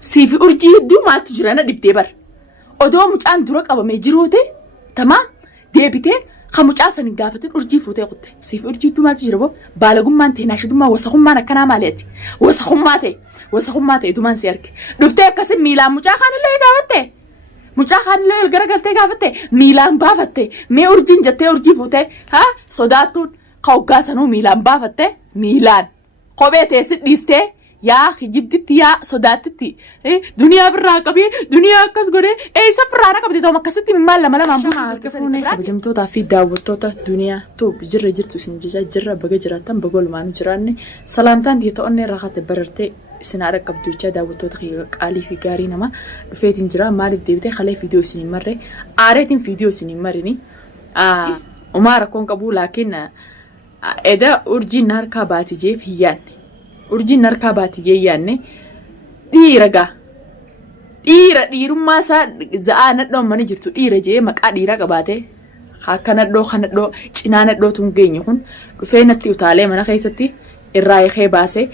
سيف أرجي دو ما تجرنا دبتبر أدوم مجان درك أبا مجروته تمام ديبته خموج أصلا نقافتن أرجي فوتة قط سيف أرجي دو ما تجربه بالغم ما أنت ناشد ما وسخم ما نكنا مالتي وسخم ماتي دو ما نسيرك دفتة كسر ميلان مجا خان اللي قافته مجا خان اللي الجرجلته قافته ميلان بافته ما أرجين جته أرجي فوتة ها صداتون خوجا سنو ميلان بافته ميلان قبته ست ليسته يا أخي جبتي يا صداتتي دنيا بالراقبي دنيا كسغوري سفر أنا كبدي توما كستي من مال لما مبوش عارفوني خبجمتو في داوتوتا دنيا تو جرجرتو سنججا جرا بجراتن بقول ما نجراني سلامتان دي توني راحت بررتي سنارة كبدوجا داوتوتا خي قالي في غاري نما فيتين جرا مالك ديبتي خلي فيديو سني مرة عارتين فيديو سني مرني وما ركون قبول لكن إذا أرجي نار كاباتي جيف هيان urjii narkaa baati jeeyaanne dhiiraga dhiirummaa isaa za'aa nadhoon mana jirtu dhiira jee maqaa dhiiraa qabaate akka nadhoo cinaa nadhoo tun geenye kun dhufee natti utaalee mana keessatti irraa eekee baasee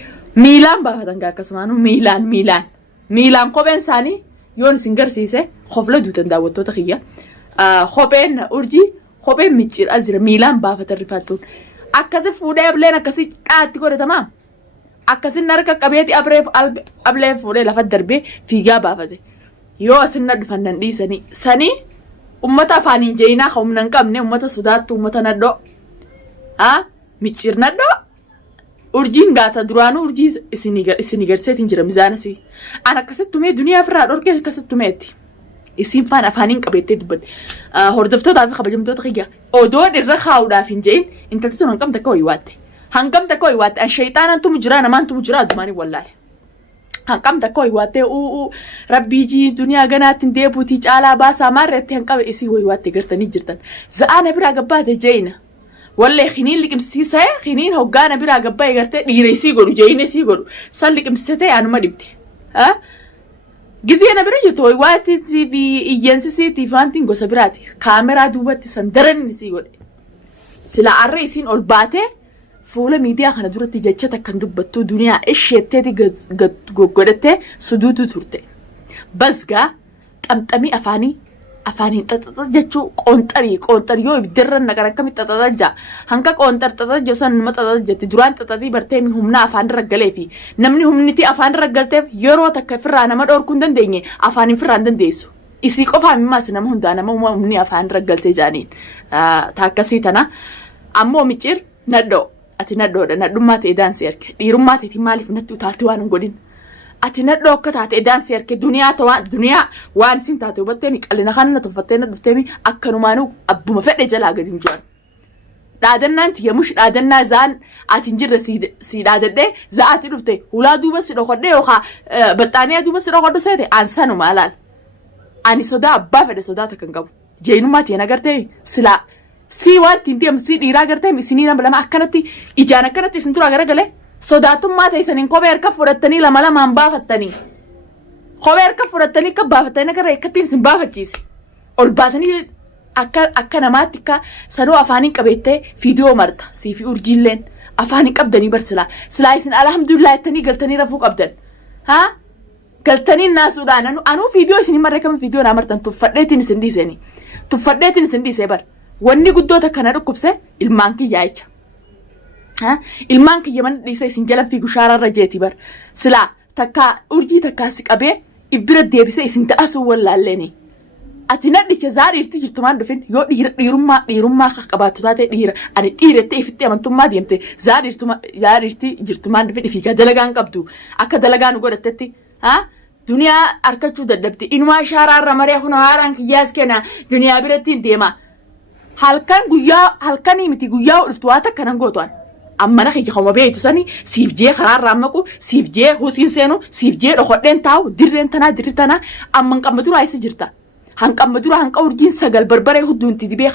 miilaan baafatan akkasumaan miilaan kopheen isaanii yoon isin garsiise qofla duutan daawwattoota kiyya kopheen urjii kopheen micciidhaa jira miilaan baafatan rifaatuun akkasi fuudhee ableen akkasi qaatti godhatamaa. Akkasin narka qabeeti ablee fuudhee lafa darbee fiigaa baafate yoo asin dhufan dhiisanii sanii ummata afaaniin jeeyinaa humna hin qabne ummata sodaattu ummata nadhoo micciir nadhoo urjiin gaata duraanuu urjii isinii garseetiin jira mizaanasii an akkasittumee duniyaa ofirraa dhorkee akkasittumeetti isiin faan afaaniin qabeettee dubbatti hordoftootaa fi kabajamtoota kiyya odoon irra kaa'uudhaaf hin jeeyin intalti sun hanqamta akka wayii waatte. Hangam takko iwaate ashaytaan antumu jira namaan tumu jira adumani wallahi hangam takko iwaate rabbiiji duniyaa ganaatiin deebuutii caalaa baasaa maarreetti hanqabe isii wayiwaate gartanii jirtan za'aana biraa gabbaate jeeyina wallee khiniin liqimsiisee khiniin hoggaana biraa gabbaa eegarte dhiira isii godhu jeeyina isii godhu san liqimsitee anuma dhibdi gizeena bira jirtu wayiwaate fi iyyensisiitii faantiin gosa biraati kaameraa duubatti san daran isii godhe sila arra isiin ol baatee fuula miidiyaa kana duratti jechata kan dubbattuu duniyaa isheetteeti godhattee suduutu turte basgaa xamxamii afaaniin xaxaxa jechuu qoonxarii yoo ibiddarran naqan akkamitti xaxaxa hanga qoonxar xaxaxa san nama xaxaxa jetti duraan xaxaxii bartee humna afaan raggalee fi namni humniti afaan raggalteef yeroo takka firraa nama dhoorkuu hin dandeenye afaaniin firraa hin dandeessu isii qofaa mimmaas nama hundaa nama humni afaan raggaltee jaaniin taakkasii tana ammoo micciir nadhoo ati nadhoodha nadhummaa ta'e daansii arke dhiirummaa ta'e maaliif natti utaalte waan hin godhin ati nadhoo akka taate daansii arke duniyaa waan isin taate hubatteemi qallina kana tuffattee na dhufteemi akkanumaanuu abbuma fedhe jalaa gadi hin jiran dhaadannaan tiyyamush dhaadannaa zaan ati hin jirre sii dhaadadhee za'aati dhufte hulaa duuba si dhokodhee yookaan baxxaaniyaa duuba si dhokodhu seete aansanuma alaal ani sodaa abbaa fedhe sodaa takkan qabu jeenummaa tiyyan agartee silaa. Si waan tintiam si dhiiraa gartee isinii nama lama akkanatti ijaan akkanatti isin tura garagalee sodaatummaa ta'e isaniin kophee harka fudhattanii lamaan baafattanii kophee harka fudhattanii akka baafattanii akka reekkattiin isin baafachiise ol baatanii akka namaatti akka sanuu afaaniin qabeettee fiidiyoo marta siifi urjiilleen afaaniin qabdanii barsilaa silaa isin alhamdulillah jettanii galtanii rafuu qabdan galtanii naasuudhaan anuu fiidiyoo isinii marree kama fiidiyoo naa martan tuffadheetiin isin dhiisee bar. Wanni guddoota kana dhukkubse ilmaan kiyyaa jecha ilmaan kiyya mana dhiisee isin jala fiigu shaararra jeeti bar silaa takkaa urjii takkaa si qabee ibbira deebisee isin ta'asuu wallaalleeni ati nadhicha zaa dhiirti jirtumaan dhufin yoo dhiirummaa qabaattu taate dhiira ani dhiirettee ifitti amantummaa deemte zaa dhiirti jirtumaan dhufin ifiigaa dalagaan qabdu akka dalagaan godhattetti duniyaa harkachuu dadhabde inumaa shaaraarra maree kun haaraan kiyyaas kenna duniyaa birattiin deema. halkanii miti guyyaa dhuftu waa takka nan gootuan ammana kiyya koma beeytu sani siif jee karaarraa maqu siif jee husiin seenu siif jee dhokodheen taa'u dirreen tanaa amman qamma duraa isa jirta hanqamma duraa hanqa urjiin sagal barbaree hudduu itti dibee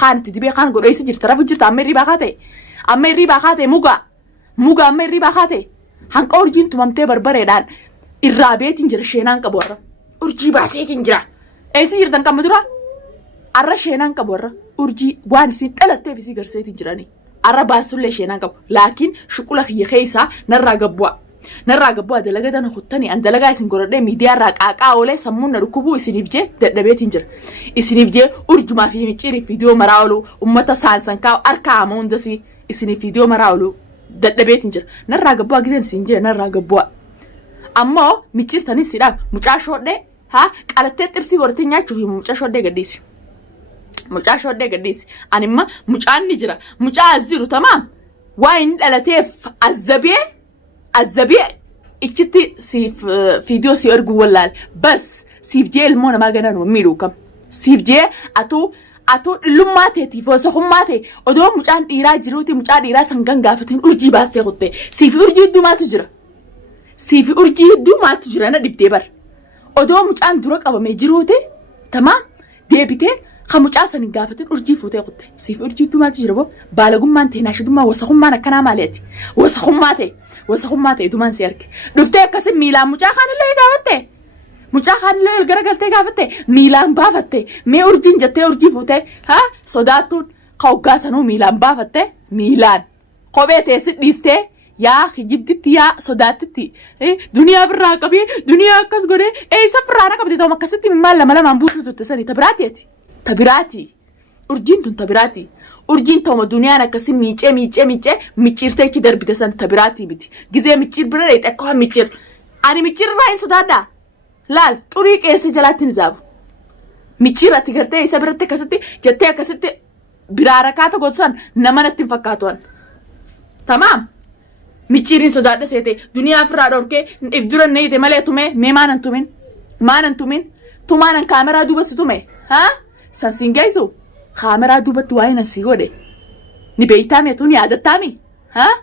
kaan godhee isa jirta rafu jirta amma irrii baakaa ta'e muga amma irrii baakaa ta'e hanqa urjiin tumamtee barbareedhaan irraa beetiin jira sheenaan qabu warra urjii baaseetiin jira eessi jirtan qamma duraa arra sheenaan qabu warra urjii waan isin dhalatteef isii garseetiin jiranii arra baasullee sheenaan qabu laakiin shuqula kiyya keessaa narraa gabbu'a narraa gabboo dalagaa dana kuttanii an dalagaa isin godhadhee miidiyaa irraa qaaqaa oolee sammuun na dhukkubuu isiniif jee dadhabeetiin jira isiniif jee urjumaa fi micciiriif viidiyoo maraa oolu ummata saansan kaa'u harka haama hundasii isiniif viidiyoo maraa oolu dadhabeetiin jira narraa gabboo giseen isin jee narraa gabboo ammoo micciirtanii sidhaan mucaa shoodhee haa qalattee xibsii godhatee nyaachuuf mucaa shoodhee gadhiisi. Mucaa shoodhee gadhiisi animma mucaan ni jira mucaa aziru tamaam waa inni dhalateef azabee ichitti siif viidiyoo si ergu wallaal bas siif jee ilmoo namaa gana nu miidhuu kam siif jee atuu dhillummaa teetiif wasaqummaa ta'e odoo mucaan dhiiraa jiruuti mucaa dhiiraa sangan gaafatiin urjii baasee kutte siifi urjii hedduu maaltu jira na dhibdee bar odoo mucaan dura qabamee jiruuti tamaam deebitee خموجا سن قافتين أرجي فوتي قطة سيف أرجي تو ما تجربه بالغم ما أنت ناشد ما وسخم ما نكنا مالتي وسخم ماتي دومان سيرك دفتة كسب ميلان موجا خان اللي قافته موجا خان اللي الجرجلتة قافته ميلان بافته مي أرجين جتة أرجي فوتي ها صداتون خوجا سنو ميلان بافته ميلان قبته سد ليسته يا أخي جبتي يا صداتتي دنيا براكبي دنيا كسغوري سفر أنا كبدي توما كستي من مال لما نبوسه تتسني تبراتي urjiin tabiraati urjiin toma duniyaan akkasi miicee micciirtee ki darbite san tabiraati biti gizee micciir bira dheet akka micciir ani micciir irraa hin sodaadha laal xurii qeessa jalaatti ni zaabu micciir ati gartee isa biratti akkasitti jettee akkasitti biraa rakaata godsan nama natti hin fakkaatuan tamaam micciiriin sodaadha seete duniyaa firraa dhorkee if dura neeyite malee tume mee maanan tumin tumaanan kaameraa duubasi tume haa san singaisu kamera duubatti waa'ee nan si godhe ni beeytaame tun yaadattaami haa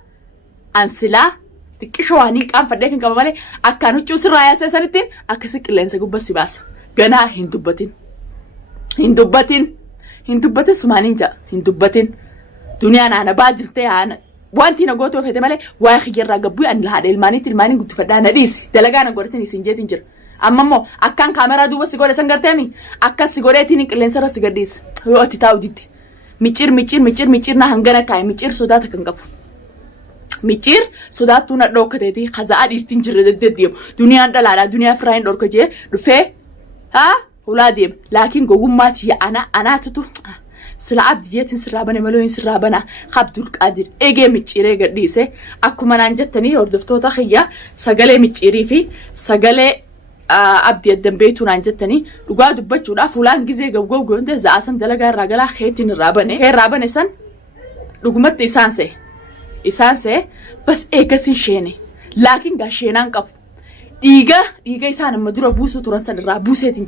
ansila xiqqisho waanii qaanfadheef hin qaba malee akkaan huccuu sirraa yaasee sanittiin akkasi qilleensa gubbasi baasa ganaa hin dubbatin sumaaniin ja'a hin dubbatin duniyaan aana baadiltee aana wanti na gootu ofeete malee waa'ee kiyyarraa gabbuu an lahaadha ilmaaniin guddifadhaa na dhiisi dalagaa na godhatin isin jeetin jira amammo akkaan kaameraa duuba si godhe san garteemi akkas si godheetiin qilleensa irra si gadhiisa yoo ati taa'u ditte micciir na hangana kaa'e micciir sodaata kan qabu micciir sodaattuu na dhookateeti khaza'aa dhiirtiin jirre deddeemu duniyaan dhalaadhaa duniyaa firaa hin dhorka jee dhufee haa hulaa deema laakiin gogummaati anaatutu sila abdi jeetiin sirraa bane malooyin sirraa banaa Abdul Qaadir eegee micciiree gadhiise akkuma naan jettanii hordoftoota kiyyaa sagalee micciirii fi sagalee abdi addambeetu naan jettanii dhugaa dubbachuudhaaf fuulaan gizee gabgoobgoonte za'aasan dalagaa irraa galaa keetiin irraa bane san dhugumatti isaan see bas eegasin sheene laakiin gaa sheenaan qabu dhiiga isaan amma dura buusuu turan san irraa buuseetiin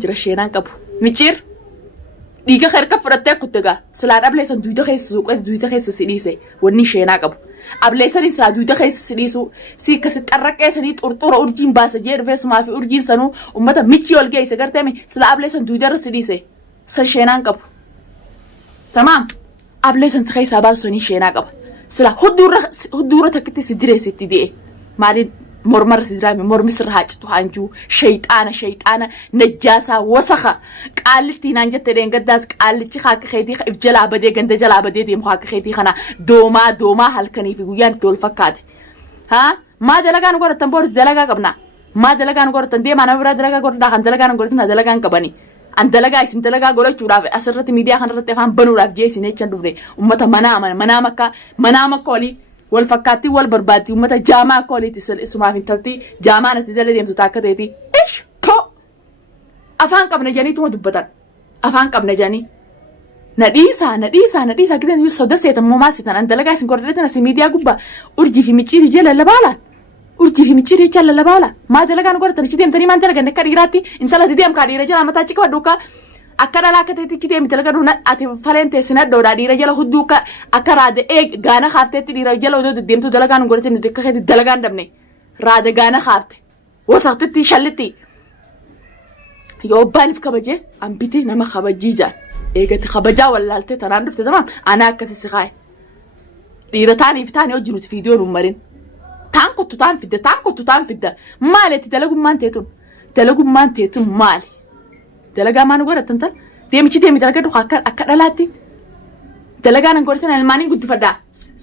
jira sheenaan qabu micciir dhiiga harka fudhattee kutte gaa silaa dhablee san duuda keessa suuqee duuda keessa si dhiise wanni sheenaa qabu ablee sanii silaa duuda keessa si dhiisu si kasi xarraqee sanii xurxura urjiin baasa jee dhufee sumaa fi urjiin sanuu ummata michii ol geesse garteemi silaa ablee san duuda irra si dhiise san sheenaan qabu tamaam ablee san si keessaa baasu sanii sheenaa qaba silaa hudduura takkitti si direessitti de'e maaliin mormar sidrami mormi sirhaacitu hanjuu shayxaana najjaasaa wasakha qaallitti naan jette deengaddaas qaallichi haaka keetii if jalaa badee ganda jalaa badee deemu haaka keetii kana doomaa halkanii fi guyyaan itti ol fakkaate haa maa dalagaan godhatan boorti dalagaa qabna maa dalagaan godhatan deemaa nama biraa dalagaa godhadhaa kan dalagaan godhatan dalagaan qabani an dalagaa isin dalagaa godhachuudhaaf asirratti miidiyaa kanarratti afaan banuudhaaf jee isin echan dhufne ummata manaa makka olii wal fakkaatti wal barbaaddi ummata jaamaa kooliiti isumaaf hin tarti jaamaa natti dala deemtu taakka ta'eeti afaan qabna janiituma dubbatan afaan qabna janii na dhiisaa giseen iyyuu soda seetammoo maal seetan an dalagaa isin godhatan asi miidiyaa gubbaa urjii fi micciirii jee lallabaalaan maa dalagaan godhatan ichi deemtanii maan dalagan akka dhiiraatti intalati deem kaa dhiira jala mataa achi qabadhu akka dhalaa akka ta'etti ichi deemte laga duuna ati faleen teessina dhoodhaa dhiira jala hudduu akka raada gaana kaafteetti dhiira jala odoo deddeemtu dalagaan godhate nuti akka keetti dalagaan dabne raada gaana kaafte wasaqtitti shallitti yoo obbaaniif kabajee ambiti nama kabajii jaan eegatti kabajaa wallaaltee tanaan dhufte tamaam anaa akkasi si kaaye dhiira taaniif taanii hojii nuti viidiyoon ummarin taan kottu taan fidda maaleetti dalagummaan teetun maali dalagaa maan godhatan tan deemichi dalagaa dhufa akka dhalaatti dalagaan godhatan ilmaaniin guddifadhaa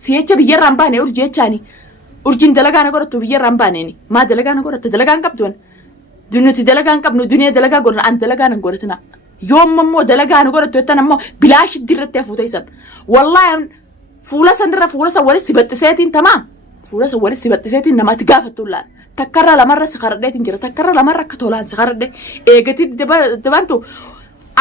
si'echa biyyarraan baane urjii jechaanii urjiin dalagaa na godhattu biyyarraa hin baaneen maa dalagaa na godhatta dalagaa hin qabduun nuti dalagaa hin qabnu duniyaa dalagaa godhana an dalagaa hin godhatina yoom ammoo dalagaa na godhattu jettan ammoo bilaashitti irratti hafuuta isan wallaahi fuula sanirra fuula san walis sibaxiseetiin tamaam fuula san walis sibaxiseetiin namaatti gaafattu laal takkarra lamarra si qaradheetiin jira takkarra lamarra akka tolaan si qaradhe eegatti dabantu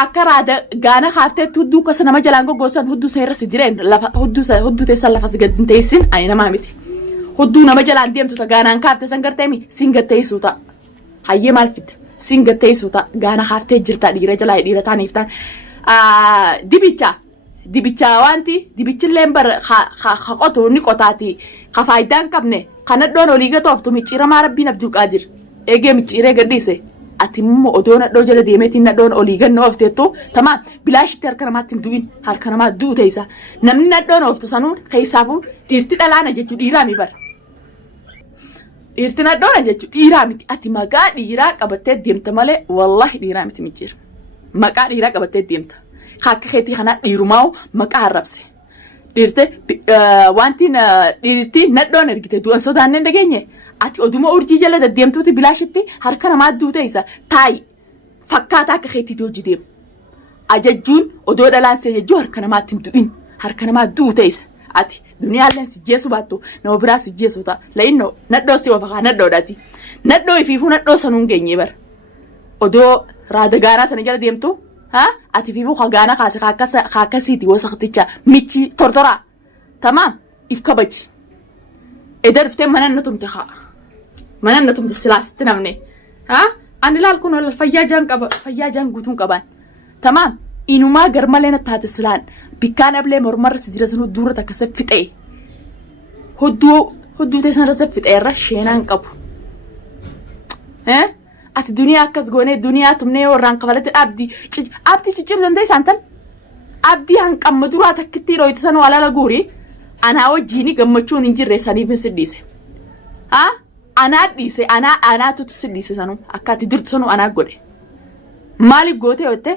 akka raada gaana kaaftee hudduu kasa nama jalaan goggoosan hudduu san irra si direen lafa hudduu teessan lafa si gadi hin teessin ani namaa miti hudduu nama jalaan deemtu ta gaanaan kaaftee san garteemi sin gatteessuu ta'a hayyee maal fidda sin gatteessuu ta'a gaana kaaftee jirta dhiira jalaa dhiira taaniif ta'an dibicha wanti dibichillee bar qotu ni qotaati ka faayidaan qabne kana dhoon olii gatooftu micciira maa rabbiin abdul qaadir eegee micciiree gadhiise ati immoo odoo nadhoo jala deemeetiin nadhoon olii gannoo ofteettu tamaam bilaashitti harka namaatti hin du'in harka namaa du'u teessa namni nadhoon oftu sanuun keessaafuu dhiirti dhalaana jechuu dhiiraa mi bara dhiirti nadhoona jechuu dhiiraa miti ati maqaa dhiiraa qabattee deemta malee wallahi dhiiraa miti micciira maqaa dhiiraa qabattee deemta akka keetii kana dhiirumaa maqaa arrabse dhiirte wanti dhiirti nadhoon ergite du'an sodaanneen dhageenye ati oduma urjii jala deddeemtuuti bilaashitti harka namaa duute isa taayi fakkaataa akka keetiitti hojii deemu ajajjuun odoo dhalaansee jechuu harka namaatti hin du'in harka namaa duute isa ati duniyaalleen sijjeessu baattu nama biraa sijjeessu ta'a la'innoo nadhoo si wafakaa nadhoodhaati nadhoo ifiifuu nadhoo sanuun geenye bara odoo raada gaanaa tana jala deemtu ati fiifuu hagaana kaase kaakasiiti wasaqticha michi tortoraa tamaam if kabaji eda dhuftee manaan na tumte haa manaan na tumte silaasitti namne ani laal kun wal fayyaa jaan guutuun qabaan tamaam inumaa garmalee na taate silaan bikkaan ablee mormarra si jira sanuu duura takka se fixee hudduu teessan irra se fixee irra sheenaan qabu ati duniyaa akkas goonee duniyaa tumnee warraan kafalatti abdii ciccir danda'e saantan abdii hanqamma duraa takkitti dhooyte sanuu alaala guurii anaa wajjiini gammachuun hin jirre saniif hin sidhiise anaa dhiise anaatutu sidhiise sanuu akka ati dirtu sanuu anaa godhe maaliif goote yotte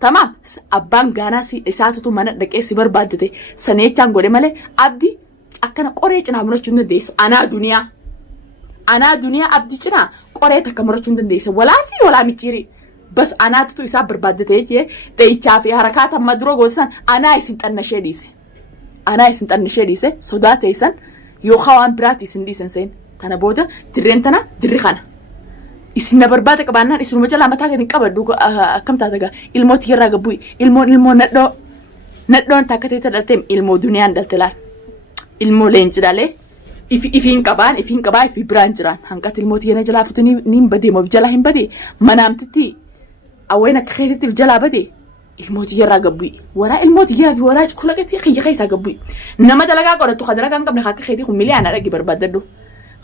tamaam abbaan gaanaa isaatutu mana dhaqee si barbaaddate saneechaan godhe malee abdii akkana qoree cinaa murachuun dandeessu anaa duniyaa abdii cinaa qoree takka murachuun dandeessa walaasii walaa micciiri bas anaatutu isaa barbaaddate jee dheeyichaa fi harakaata amma dura gootisan anaa isin xannashee dhiise sodaa teessan yookaan waan biraatti isin dhiisan seen tana booda dirreen tana dirri kana isin na barbaada qabaannaan isinuma jalaa mataa gadi qabadhu akkam taatagaa ilmooti irraa gabbu'i ilmoo nadhoon takka ta'e dhalteem ilmoo duniyaan dhalte laal ilmoo leencidhalee ifiin qabaa ifi biraan jiraan hanqati ilmooti yana jalaa futu niin badee moof jalaa hin badee manaamtitti awween akka keetitti jalaa badee ilmooti irraa gabbu'i waraa ilmooti yaa fi waraa kulaqeetii kiyya keessaa gabbu'i nama dalagaa godhattu ka dalagaa hin qabne akka keetii kun miliyaana dhaqi barbaaddadhu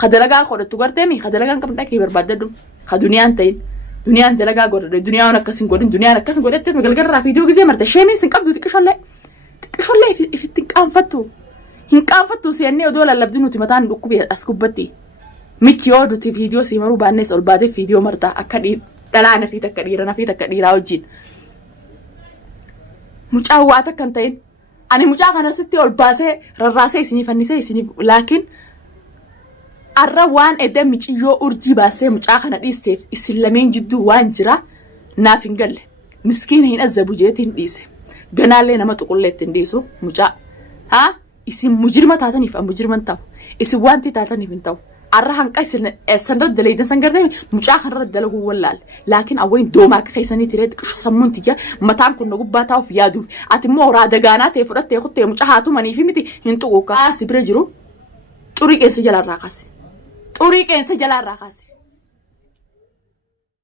ka dalagaa godhattu garteemi ka dalagaa hin qabne dhaqi barbaaddadhu ka duniyaan ta'in duniyaan dalagaa godhadhe duniyaan akkasin godhin duniyaan akkasin godhettee magalgarraa fiidiyoo gisee marte sheemiin sin qabdu xiqqishollee ifitti hin qaanfattu seennee odoo lallabdi nuti mataan dhukkubee as gubbatti michi yoo duti fiidiyoo sii maruu baannees ol baatee fiidiyoo martaa akka dhalaa nafii takka dhiira nafii takka dhiiraa wajjin mucaa waa takka hin ta'in ani mucaa kanasitti ol baasee rarraasee isinii fannisee isiniif laakiin arra waan edda miciyyoo urjii baasee mucaa kana dhiisteef isin lameen jidduu waan jira naaf hin galle miskiina hin azzabu jeetiin dhiise ganaallee nama xuqulleetti hin dhiisu mucaa isin mujirma taataniif mujirman ta'u isin wanti taataniif hin ta'u arra hanqa isin sanirra daleeydan san gartee mucaa kanarra dalaguu wallaal laakiin awwayn doomaa akka keessanii tiree xiqqisho sammuun tiyya mataan kun gubbaa taa'uuf yaaduuf ati immoo raada gaanaa ta'e fudhattee kuttee mucaa haatumaniif miti hin tuquuka si bira jiru xurii qeensa jalaarraa kaasi.